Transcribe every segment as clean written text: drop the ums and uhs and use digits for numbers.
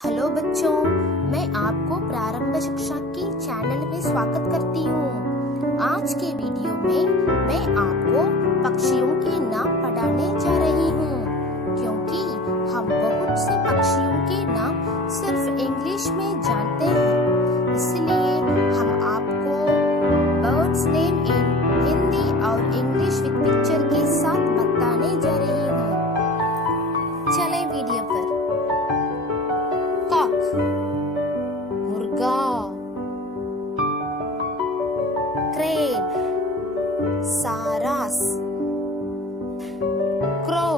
हेलो बच्चों, मैं आपको प्रारंभ शिक्षा की चैनल में स्वागत करती हूँ। आज के वीडियो में मैं आपको पक्षियों के नाम पढ़ाने जा रही हूँ, क्योंकि हम बहुत से पक्षियों के नाम सिर्फ इंग्लिश में जानते हैं। इसलिए हम आपको बर्ड्स नेम इन हिंदी और इंग्लिश विद पिक्चर के साथ बताने जा रही हूँ। चलें वीडियो पर। कॉक मुर्गा, क्रेन सारस, क्रो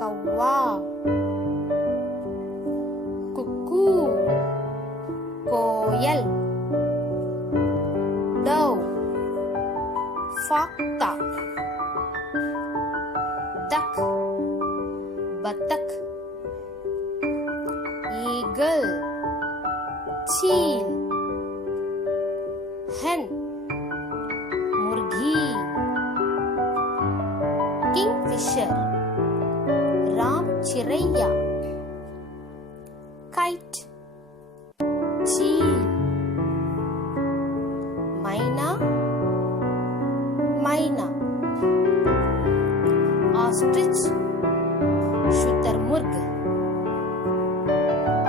कौवा, कुक्कू कोयल, डव फाख्ता, डक बतख, ईगल चील, hen मुर्गी, किंगफिशर राम चिरैया, काइट चील, मैना मैना, ऑस्ट्रिच शुतुरमुर्ग,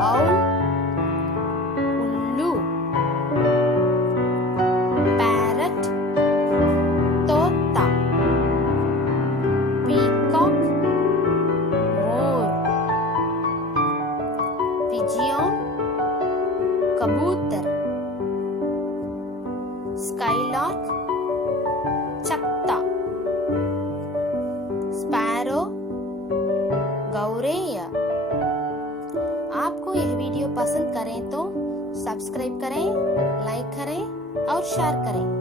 owl उल्लू, पैरट तोता, पीकॉक मोर, पिजियन कबूतर, स्काईलार्क चकता, स्पैरो गौरैया। आपको यह वीडियो पसंद करें तो सब्सक्राइब करें, लाइक करें और शेयर करें।